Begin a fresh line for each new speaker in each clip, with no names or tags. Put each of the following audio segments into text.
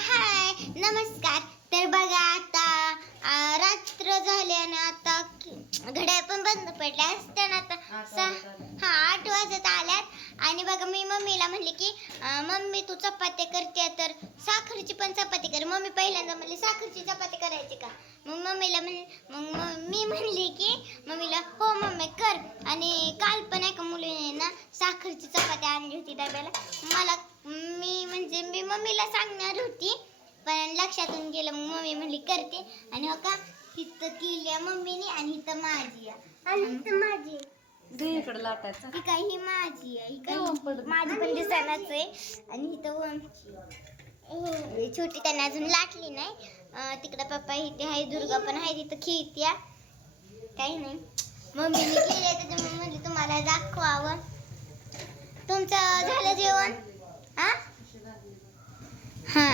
हाय नमस्कार. तर बघा आता रात्र झाली आणि आता घड्याळ पण बंद पडल्या असत्या ना आता. हा आठ वाजत आल्यात. आणि बघा मी मम्मीला म्हणले की मम्मी तू चपाती करते तर साखरची पण चपाती कर. मम्मी पहिल्यांदा म्हणली साखरची चपाती करायची का? मग मम्मीला म्हण मग म- म्हणली की मम्मीला हो मम्मी कर. आणि काल पण एका मुलीने ना साखरची चपाती आणली होती डब्याला. मला मम्मीला सांगणार होती पण लक्षातून गेलं मग मम्मी म्हणली करते. आणि हो का? हिथं केली मम्मीने आणि हिथं माझी आहे. आणि हिथं माझी आहे.
दे इकडे लाटायचं.
ही काय ही माझी आहे. ही काय. माझी पण दिसणारच आहे. आणि ओमची आहे. छोटी त्यांना अजून लाटली नाही. तिकडं पप्पा इथे आहे दुर्गा पण आहे तिथं खेळत्या. काही नाही. मम्मीने केले त्याच्यामुळे म्हणली तुम्हाला दाखवावं. तुमचं झालं जेवण? हा.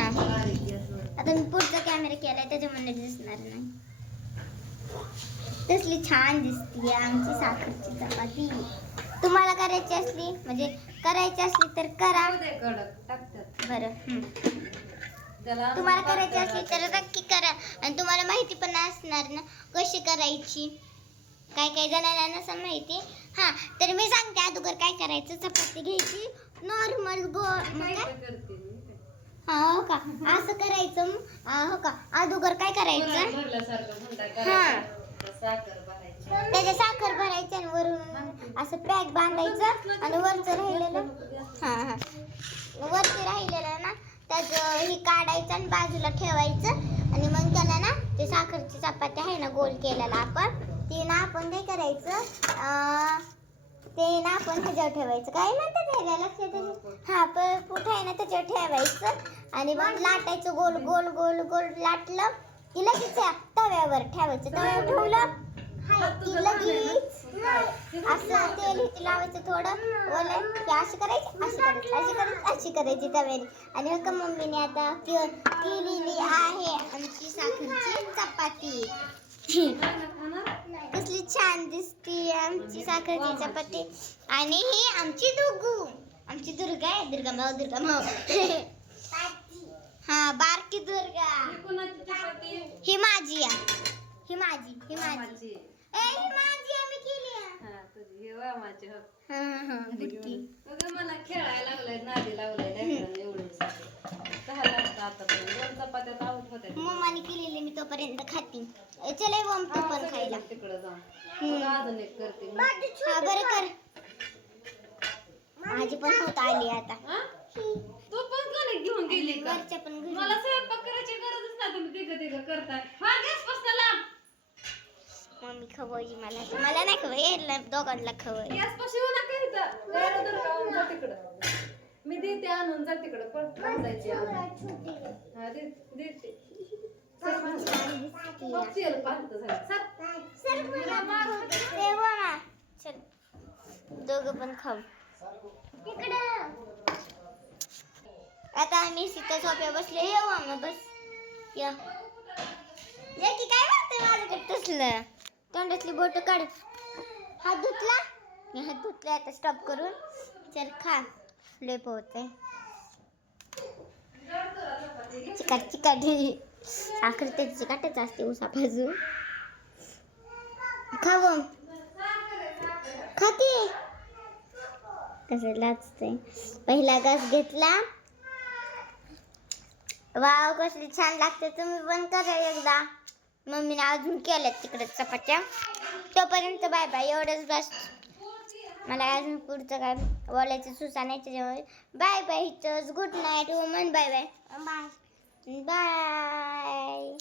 आता मी पुढचा कॅमेरा केलाय त्याच्यामुळे दिसणार नाही. तसली छान दिसते आमची साखरची चपाती. तुम्हाला करायची असली म्हणजे करायची असली तर करा. बरं तुम्हाला करायची असली तर नक्की करा. आणि तुम्हाला माहिती पण असणार ना कशी करायची. काय काय जणांना नसेल माहिती. हा तर मी सांगते अगोदर काय करायचं. चपाती घ्यायची. नॉर्मल गो? हा का? असं करायचं हो का? अगोदर काय करायचं? हा.
करायचा साखर भरायची.
त्याच्या साखर भरायचं आणि वरून असं पॅक बांधायचं आणि वरचं राहिलेलं. हा हा. वरती राहिलेलं ना त्याचं हे काढायचं आणि बाजूला ठेवायचं. आणि मग त्याला ना ते साखरची चपाती आहे ना गोल केलेला आपण ते ना आपण काय करायचं आपण ह्याच्यावर ठेवायचं. काय म्हणतात ह्याला लक्षात? हा प पुठ आहे ना त्याच्यावर ठेवायचं. आणि मग लाटायचं गोल गोल गोल गोल लाटलं की लगेच तव्यावर ठेवायचं. तव्यावर ठेवलं. की लगेच. असं तेल इथे लावायचं थोडं. ओलं. की अशी करायची अशी करायची अशी करायची अशी करायची तव्याने. आणि का मम्मीने आता केलेली आहे आमची साखरची चपाती. आमची साखरची चपाती आणि ही आमची दुर्गू. आमची दुर्गा आहे दुर्गा दुर्गा हा बारकी दुर्गा.
ही
माझी आहे. ही माझी ही माझी. ए ही माझी आम्ही केली आहे.
हा. ही हो.
हा, हा,
मला खेळायला लागलाय नादी लावलाय एवढं आतापर्यंत दोन चपात्यात आऊट होत्या.
मम्माने केलेली मी तोपर्यंत खाती. ए, चल वम तू पण खायला.
तिकडं जाऊन अजून एक करते मी.
हा बरं कर. माझी पण होत आली आता.
हा? तू पण कणिक घेऊन गेली का?
वरच्या पण घरी.
मला स्वयंपाक करायची गरजच नाही तुम्ही तिघं तिघं करताय. हा गॅसपासून लांब.
मम्मी खवयची मला. मला नाही खवय दोघांना खवय.
गॅस पाशी येऊ नका इथं. जा तिकडं. मी देते आणून जा तिकडं. पण जायची हा दे देते.
चल दोघं पण खाऊ आता आम्ही सीता सोप्या बसले येऊ आम्ही बस या की काय वाटतंय माझ्याकडे तसलं तोंडातली बोट काढ हात धुतला मी हात धुतले आता स्टॉप करून चल खा लेप पोहते चिकाट चिकाट साखर त्याची चिकाटच असते उसापासून. खाव खाते. कसं लाचते पहिला घास घेतला. वाव कसली छान लागते. तुम्ही पण करा एकदा. मम्मीने अजून केल्यात तिकडे चपात्या. तोपर्यंत बाय बाय एवढंच बस. मला अजून पुढचं काय बोलायचं सुसा नाही त्याच्यामुळे. बाय बाय इथंच. Good night woman bye bye bye bye